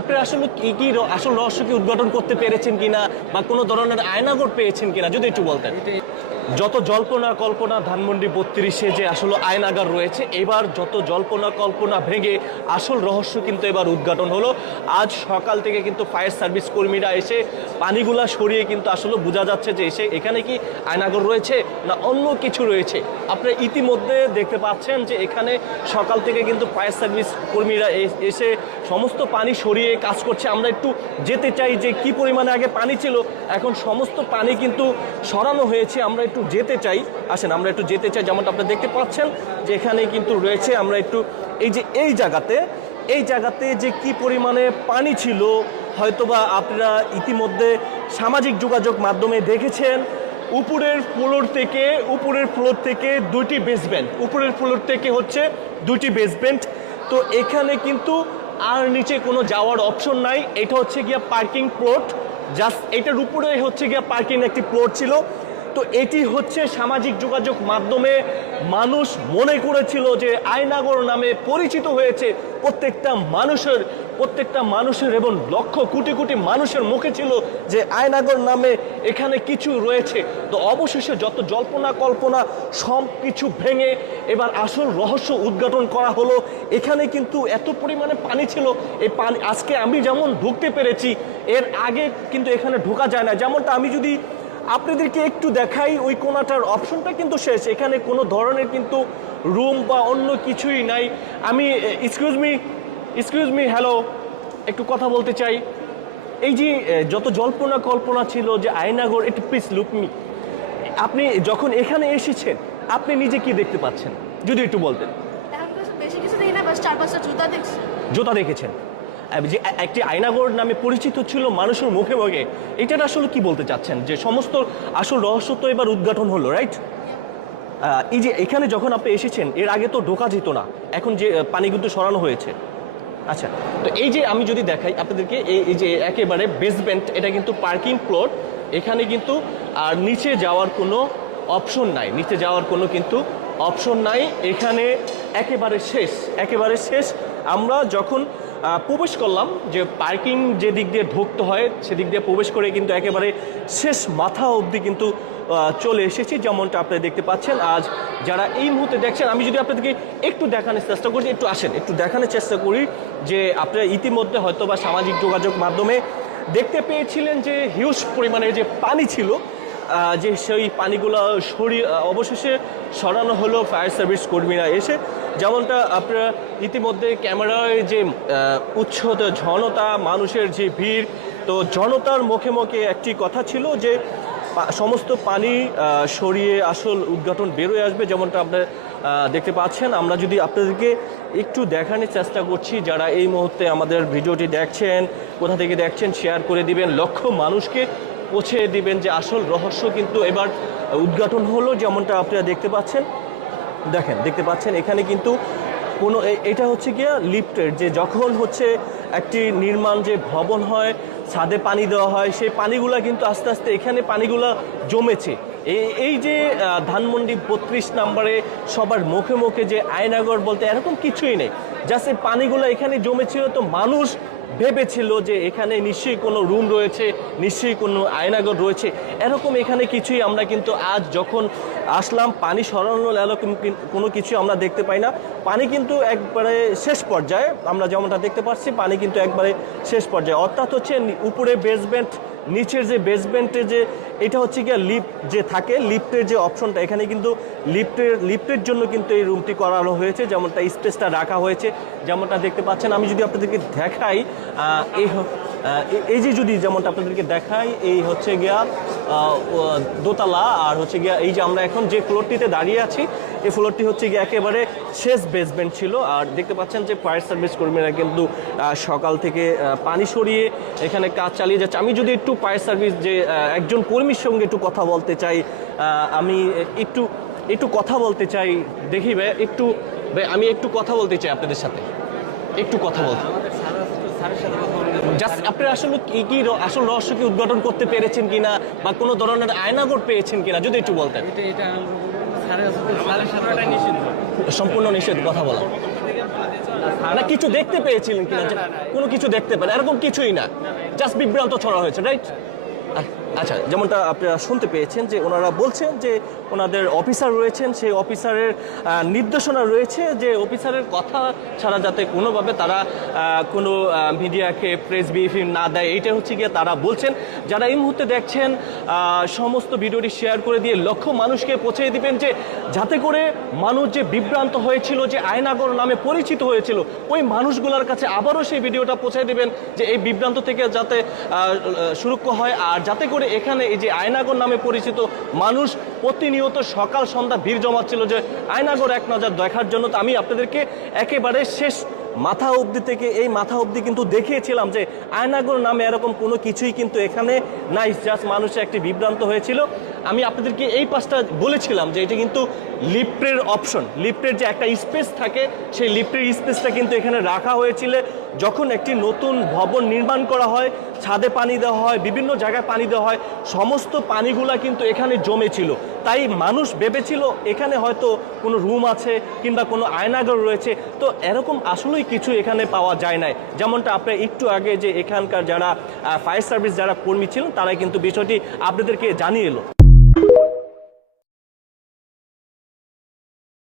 আপনি আসলে কি আসল রহস্য কি উদ্ঘাটন করতে পেরেছেন কিনা বা কোনো ধরনের আয়নাঘর পেয়েছেন কিনা যদি একটু বলতেন। যত জল্পনা কল্পনা ধানমন্ডি 32-এ যে আসলে আয়নাগার রয়েছে, এবার যত জল্পনা কল্পনা ভেঙে আসল রহস্য কিন্তু এবার উদ্ঘাটন হলো। আজ সকাল থেকে কিন্তু ফায়ার সার্ভিস কর্মীরা এসে পানিগুলা সরিয়ে কিন্তু আসলে বোঝা যাচ্ছে যে এখানে কি আয়নাঘর রয়েছে না অন্য কিছু রয়েছে। আপনারা ইতিমধ্যে দেখতে পাচ্ছেন যে এখানে সকাল থেকে কিন্তু ফায়ার সার্ভিস কর্মীরা এসে সমস্ত পানি সরিয়ে কাজ করছে। আমরা একটু যেতে চাই যে কি পরিমাণে আগে পানি ছিল, এখন সমস্ত পানি কিন্তু সরানো হয়েছে। আমরা একটু যেতে চাই, আসেন আমরা একটু যেতে চাই। যেমনটা আপনারা দেখতে পাচ্ছেন যে এখানে কিন্তু রয়েছে, আমরা একটু এই জায়গাতে যে কি পরিমাণে পানি ছিল হয়তোবা আপনারা ইতিমধ্যে সামাজিক যোগাযোগ মাধ্যমে দেখেছেন। উপরের ফ্লোর থেকে দুটি বেসমেন্ট, উপরের ফ্লোর থেকে হচ্ছে দুটি বেসমেন্ট। তো এখানে কিন্তু আর নিচে কোনো যাওয়ার অপশন নাই। এটা হচ্ছে গিয়া পার্কিং প্লট, জাস্ট এটার উপরে হচ্ছে গিয়া পার্কিং একটি প্লট ছিল। তো এটি হচ্ছে সামাজিক যোগাযোগ মাধ্যমে মানুষ মনে করেছিল যে আয়নাগর নামে পরিচিত হয়েছে প্রত্যেকটা মানুষের এবং লক্ষ কোটি কোটি মানুষের মুখে ছিল যে আয়নাগর নামে এখানে কিছু রয়েছে। তো অবশেষে যত জল্পনা কল্পনা সব কিছু ভেঙে এবার আসল রহস্য উদ্ঘাটন করা হলো। এখানে কিন্তু এত পরিমাণে পানি ছিল, এই পানি আজকে আমি যেমন ঢুকতে পেরেছি, এর আগে কিন্তু এখানে ঢোকা যায় না। যেমনটা আমি যদি আপনাদেরকে একটু দেখাই, ওই কোনাটার অপশনটা কিন্তু শেষ, এখানে কোনো ধরনের কিন্তু রুম বা অন্য কিছুই নাই। আমি এক্সকিউজ মি হ্যালো, একটু কথা বলতে চাই। এই যে যত জল্পনা কল্পনা ছিল যে আয়নাগর, একটু প্লিজ লুক মি, আপনি যখন এখানে এসেছেন আপনি নিজে কি দেখতে পাচ্ছেন যদি একটু বলতেন। বেশি কিছু দেখি না, বাস 4-5টা জুতা দেখছি। জুতা দেখেছেন, যে একটি আয়নাগর নামে পরিচিত ছিল মানুষের মুখে মুখে, এটার আসলে কি বলতে চাচ্ছেন যে সমস্ত আসল রহস্য তো এবার উদ্ঘাটন হলো, রাইট? এই যে এখানে যখন আপনি এসেছেন এর আগে তো ঢোকা যেত না, এখন যে পানি কিন্তু সরানো হয়েছে। আচ্ছা, তো এই যে আমি যদি দেখাই আপনাদেরকে, এই যে একেবারে বেসমেন্ট, এটা কিন্তু পার্কিং প্লট, এখানে কিন্তু আর নিচে যাওয়ার কোনো অপশন নাই, নিচে যাওয়ার কোনো কিন্তু অপশন নাই। এখানে একেবারে শেষ। আমরা যখন প্রবেশ করলাম, যে পার্কিং যে দিক দিয়ে ঢুকতে হয় সেদিক দিয়ে প্রবেশ করে কিন্তু একেবারে শেষ মাথা অবধি কিন্তু চলে এসেছি। যেমনটা আপনারা দেখতে পাচ্ছেন, আজ যারা এই মুহূর্তে দেখছেন, আমি যদি আপনাদেরকে একটু দেখানোর চেষ্টা করি, একটু আসেন, একটু দেখানোর চেষ্টা করি যে আপনারা ইতিমধ্যে হয়তো বা সামাজিক যোগাযোগ মাধ্যমে দেখতে পেয়েছিলেন যে হিউজ পরিমাণে যে পানি ছিল, যে সেই পানিগুলো অবশেষে সরানো হলো ফায়ার সার্ভিস কর্মীরা এসে। যেমনটা আপনারা ইতিমধ্যে ক্যামেরায় যে উচ্ছ্বত জনতা, মানুষের যে ভিড়, তো জনতার মুখে মুখে একটি কথা ছিল যে সমস্ত পানি সরিয়ে আসল উদ্ঘাটন বেরোয় আসবে। যেমনটা আপনারা দেখতে পাচ্ছেন, আমরা যদি আপনাদেরকে একটু দেখানোর চেষ্টা করছি, যারা এই মুহূর্তে আমাদের ভিডিওটি দেখছেন, কোথা থেকে দেখছেন শেয়ার করে দিবেন, লক্ষ মানুষকে পৌঁছে দিবেন যে আসল রহস্য কিন্তু এবার উদ্ঘাটন হলো। যেমনটা আপনারা দেখতে পাচ্ছেন এখানে কিন্তু কোনো, এটা হচ্ছে গিয়া লিফটের, যে যখন হচ্ছে একটি নির্মাণ যে ভবন হয়, ছাদে পানি দেওয়া হয়, সেই পানিগুলা কিন্তু আস্তে আস্তে এখানে পানিগুলা জমেছে। এই যে ধানমন্ডি 32 নম্বরে সবার মুখে মুখে যে আয়নাগর বলতে এরকম কিছুই নেই, জাস্ট এই পানিগুলো এখানে জমেছিল। তো মানুষ ভেবেছিল যে এখানে নিশ্চয়ই কোনো রুম রয়েছে, নিশ্চয়ই কোনো আয়নাগর রয়েছে, এরকম এখানে কিছুই আমরা কিন্তু আজ যখন আসলাম পানি সরানো এরকম কোনো কিছু আমরা দেখতে পাই না। পানি কিন্তু একবারে শেষ পর্যায়ে, আমরা যেমনটা দেখতে পাচ্ছি পানি কিন্তু একবারে শেষ পর্যায়ে, অর্থাৎ হচ্ছে উপরে বেসমেন্ট, নিচের যে বেসমেন্টে যে এটা হচ্ছে গিয়ে লিফট যে থাকে, লিফটের যে অপশনটা, এখানে কিন্তু লিফটের জন্য কিন্তু এই রুমটি করানো হয়েছে, যেমনটা স্পেসটা রাখা হয়েছে যেমনটা দেখতে পাচ্ছেন। আমি যদি আপনাদেরকে দেখাই, এই যে যদি যেমনটা আপনাদেরকে দেখাই, এই হচ্ছে গিয়া দোতলা, আর হচ্ছে গিয়া এই যে আমরা এখন যে ফ্লোরটিতে দাঁড়িয়ে আছি, এই ফ্লোরটি হচ্ছে গিয়ে একেবারে শেষ বেসমেন্ট ছিল। আর দেখতে পাচ্ছেন যে ফায়ার সার্ভিস কর্মীরা কিন্তু সকাল থেকে পানি সরিয়ে এখানে কাজ চালিয়ে যাচ্ছে। আমি যদি একটু ফায়ার সার্ভিস যে একজন কর্মীর সঙ্গে একটু কথা বলতে চাই, আমি একটু কথা বলতে চাই, দেখি ভাই আমি একটু কথা বলতে চাই আপনাদের সাথে, একটু কথা বলতে। জাস্ট আপনি আসলে কি আসল রহস্য কি উদ্ঘাটন করতে পেরেছেন কিনা বা কোনো ধরনের আয়নাঘর পেয়েছেন কিনা যদি একটু বলতেন। সম্পূর্ণ নিষেধ কথা বলা। না কিছু দেখতে পেয়েছিলেন কিনা যে কোনো কিছু দেখতে পেলেন এরকম কিছুই না, জাস্ট বিভ্রান্ত ছড়া হয়েছে, রাইট? আচ্ছা, যেমনটা আপনারা শুনতে পেয়েছেন যে ওনারা বলছেন যে ওনাদের অফিসার রয়েছেন, সেই অফিসারের নির্দেশনা রয়েছে যে অফিসারের কথা ছাড়া যাতে কোনোভাবে তারা কোনো মিডিয়াকে প্রেস ব্রিফিং না দেয়, এইটা হচ্ছে গিয়ে তারা বলছেন। যারা এই মুহূর্তে দেখছেন সমস্ত ভিডিওটি শেয়ার করে দিয়ে লক্ষ মানুষকে পৌঁছে দিবেন যে যাতে করে মানুষ যে বিভ্রান্ত হয়েছিল, যে আয়নাগর নামে পরিচিত হয়েছিল, ওই মানুষগুলোর কাছে আবারও সেই ভিডিওটা পৌঁছে দিবেন যে এই বিভ্রান্ত থেকে যাতে সুরক্ষা হয়, আর যাতে করে এখানে এই যে আয়নাগর নামে পরিচিত মানুষ প্রতিনিয়ত সকাল সন্ধ্যা ভিড় জমাচ্ছিল যে আয়নাগর এক নজর দেখার জন্য। তো আমি আপনাদেরকে একেবারে শেষ মাথা অবধি থেকে এই মাথা অবধি কিন্তু দেখিয়েছিলাম যে আয়নাগর নামে এরকম কোনো কিছুই কিন্তু এখানে নাই, জাস্ট মানুষের একটি বিভ্রান্ত হয়েছিল। আমি আপনাদেরকে এই পাশটা বলেছিলাম যে এটা কিন্তু লিফটের অপশন, লিফটের যে একটা স্পেস থাকে সেই লিফটের স্পেসটা কিন্তু এখানে রাখা হয়েছিল। যখন একটি নতুন ভবন নির্মাণ করা হয়, ছাদে পানি দেওয়া হয়, বিভিন্ন জায়গায় পানি দেওয়া হয়, সমস্ত পানিগুলা কিন্তু এখানে জমেছিল। তাই মানুষ ভেবেছিল এখানে হয়তো কোনো রুম আছে কিংবা কোনো আয়নাগর রয়েছে। তো এরকম আসলেই কিছু এখানে পাওয়া যায় নাই। যেমনটা আপনার একটু আগে যে এখানকার যারা ফায়ার সার্ভিস যারা কর্মী ছিলেন তারাই কিন্তু বিষয়টি আপনাদেরকে জানিয়ে এলো।